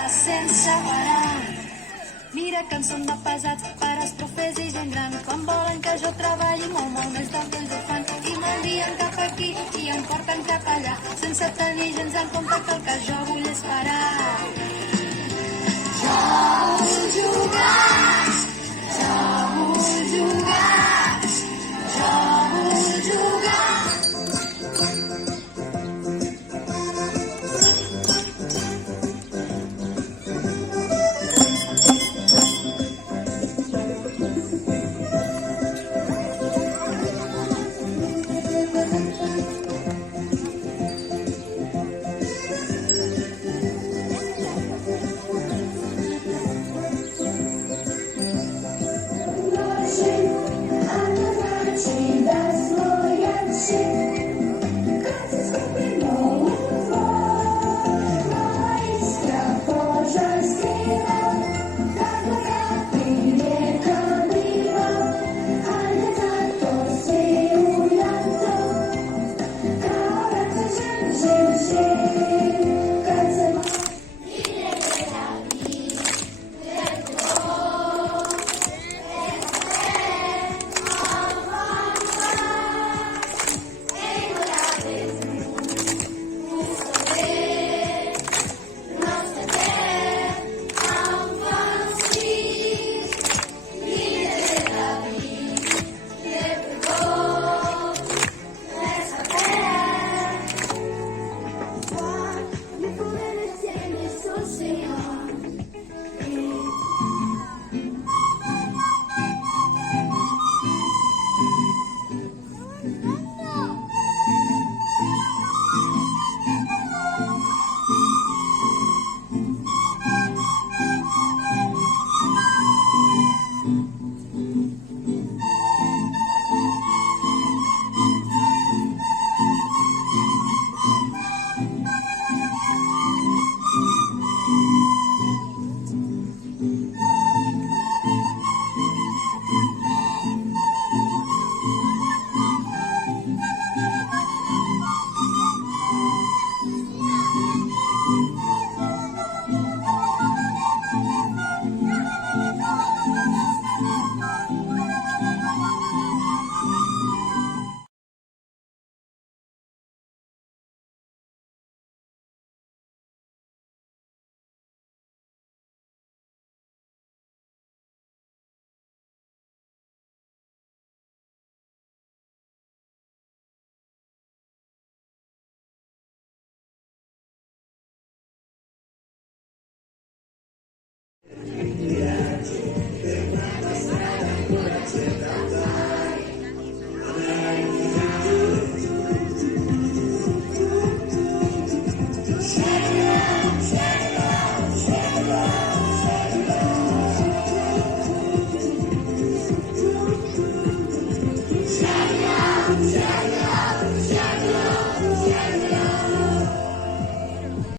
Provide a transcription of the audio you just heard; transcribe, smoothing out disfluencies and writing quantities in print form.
música sense parar. Mira que en són de pesats, pares, profes i gent gran. Quan volen que jo treballi molt, molt més del que ells ho fan. I m'envien cap aquí i em porten cap allà, sense tenir gens en compte que el que jo vull és parar.